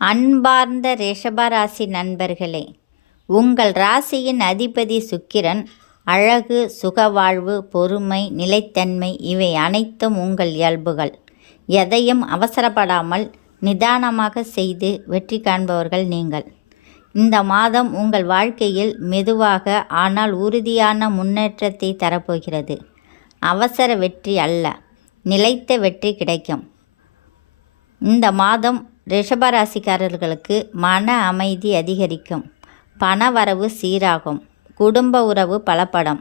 அன்பார்ந்த ரிஷபராசி நண்பர்களே, உங்கள் ராசியின் அதிபதி சுக்கிரன் அழகு, சுகவாழ்வு, பொறுமை, நிலைத்தன்மை இவை அனைத்தும் உங்கள் இயல்புகள். எதையும் அவசரப்படாமல் நிதானமாக செய்து வெற்றி காண்பவர்கள் நீங்கள். இந்த மாதம் உங்கள் வாழ்க்கையில் மெதுவாக ஆனால் உறுதியான முன்னேற்றத்தை தரப்போகிறது. அவசர வெற்றி அல்ல, நிலைத்த வெற்றி கிடைக்கும். இந்த மாதம் ரிஷபராசிக்காரர்களுக்கு மன அமைதி அதிகரிக்கும். பணவரவு சீராகும். குடும்ப உறவு பலப்படும்.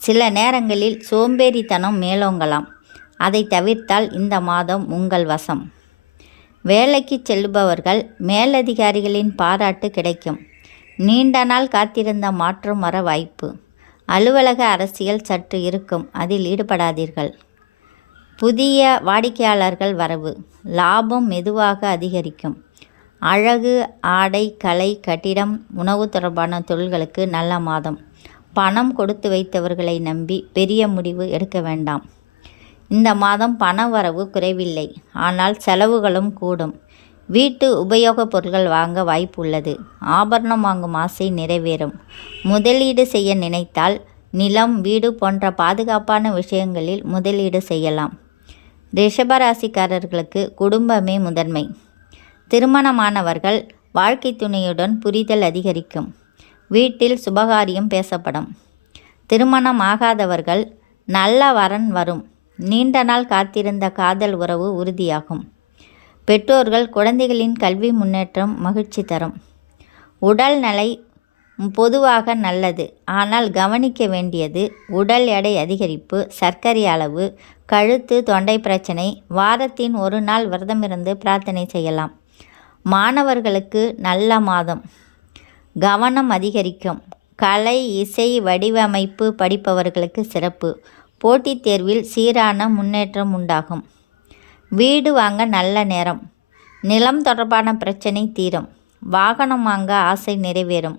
சில நேரங்களில் சோம்பேறித்தனம் மேலோங்கலாம். அதை தவிர்த்தால் இந்த மாதம் உங்கள் வசம். வேலைக்கு செல்பவர்கள் மேலதிகாரிகளின் பாராட்டு கிடைக்கும். நீண்ட நாள் காத்திருந்த மாற்றம் வர வாய்ப்பு. அலுவலக அரசியல் சற்று இருக்கும், அதில் ஈடுபடாதீர்கள். புதிய வாடிக்கையாளர்கள் வரவு. லாபம் மெதுவாக அதிகரிக்கும். அழகு, ஆடை, கலை, கட்டிடம், உணவு தொடர்பான தொழில்களுக்கு நல்ல மாதம். பணம் கொடுத்து வைத்தவர்களை நம்பி பெரிய முடிவு எடுக்க வேண்டாம். இந்த மாதம் பண வரவு குறைவில்லை, ஆனால் செலவுகளும் கூடும். வீட்டு உபயோகப் பொருட்கள் வாங்க வாய்ப்பு உள்ளது. ஆபரணம் வாங்கும் ஆசை நிறைவேறும். முதலீடு செய்ய நினைத்தால் நிலம், வீடு போன்ற பாதுகாப்பான விஷயங்களில் முதலீடு செய்யலாம். ரிஷபராசிக்காரர்களுக்கு குடும்பமே முதன்மை. திருமணமானவர்கள் வாழ்க்கை துணையுடன் புரிதல் அதிகரிக்கும். வீட்டில் சுபகாரியம் பேசப்படும். திருமணம் ஆகாதவர்கள் நல்ல வரன் வரும். நீண்ட நாள் காத்திருந்த காதல் உறவு உறுதியாகும். பெற்றோர்கள் குழந்தைகளின் கல்வி முன்னேற்றம் மகிழ்ச்சி தரும். உடல் நிலை பொதுவாக நல்லது, ஆனால் கவனிக்க வேண்டியது உடல் எடை அதிகரிப்பு, சர்க்கரை அளவு, கழுத்து, தொண்டை பிரச்சனை. வாரத்தின் ஒரு நாள் விரதமிருந்து பிரார்த்தனை செய்யலாம். மாணவர்களுக்கு நல்ல மாதம். கவனம் அதிகரிக்கும். கலை, இசை, வடிவமைப்பு படிப்பவர்களுக்கு சிறப்பு. போட்டித் தேர்வில் சீரான முன்னேற்றம் உண்டாகும். வீடு வாங்க நல்ல நேரம். நிலம் தொடர்பான பிரச்சனை தீரும். வாகனம் வாங்க ஆசை நிறைவேறும்.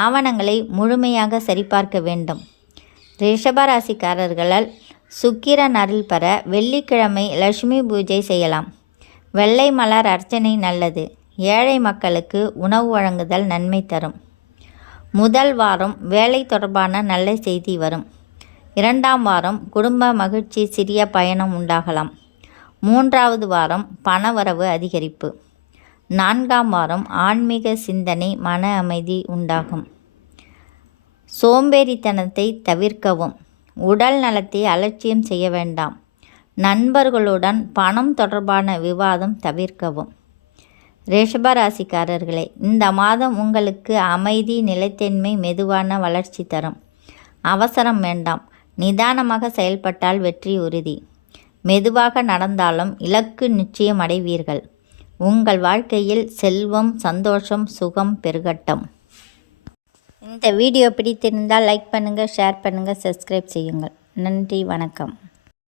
ஆவணங்களை முழுமையாக சரிபார்க்க வேண்டும். ரிஷபராசிக்காரர்களால் சுக்கிரன் அருள் பெற வெள்ளிக்கிழமை லட்சுமி பூஜை செய்யலாம். வெள்ளை மலர் அர்ச்சனை நல்லது. ஏழை மக்களுக்கு உணவு வழங்குதல் நன்மை தரும். முதல் வாரம் வேலை தொடர்பான நல்ல செய்தி வரும். இரண்டாம் வாரம் குடும்ப மகிழ்ச்சி, சிறிய பயணம் உண்டாகலாம். மூன்றாவது வாரம் பணவரவு அதிகரிப்பு. நான்காம் வாரம் ஆன்மீக சிந்தனை, மன அமைதி உண்டாகும். சோம்பேறித்தனத்தை தவிர்க்கவும். உடல் நலத்தை அலட்சியம் செய்ய வேண்டாம். நண்பர்களுடன் பணம் தொடர்பான விவாதம் தவிர்க்கவும். ரிஷபராசிக்காரர்களே, இந்த மாதம் உங்களுக்கு அமைதி, நிலைத்தன்மை, மெதுவான வளர்ச்சி தரும். அவசரம் வேண்டாம். நிதானமாக செயல்பட்டால் வெற்றி உறுதி. மெதுவாக நடந்தாலும் இலக்கு நிச்சயம் அடைவீர்கள். உங்கள் வாழ்க்கையில் செல்வம், சந்தோஷம், சுகம் பெருகட்டும். இந்த வீடியோ பிடித்திருந்தால் லைக் பண்ணுங்கள், ஷேர் பண்ணுங்கள், சப்ஸ்கிரைப் செய்யுங்கள். நன்றி, வணக்கம்.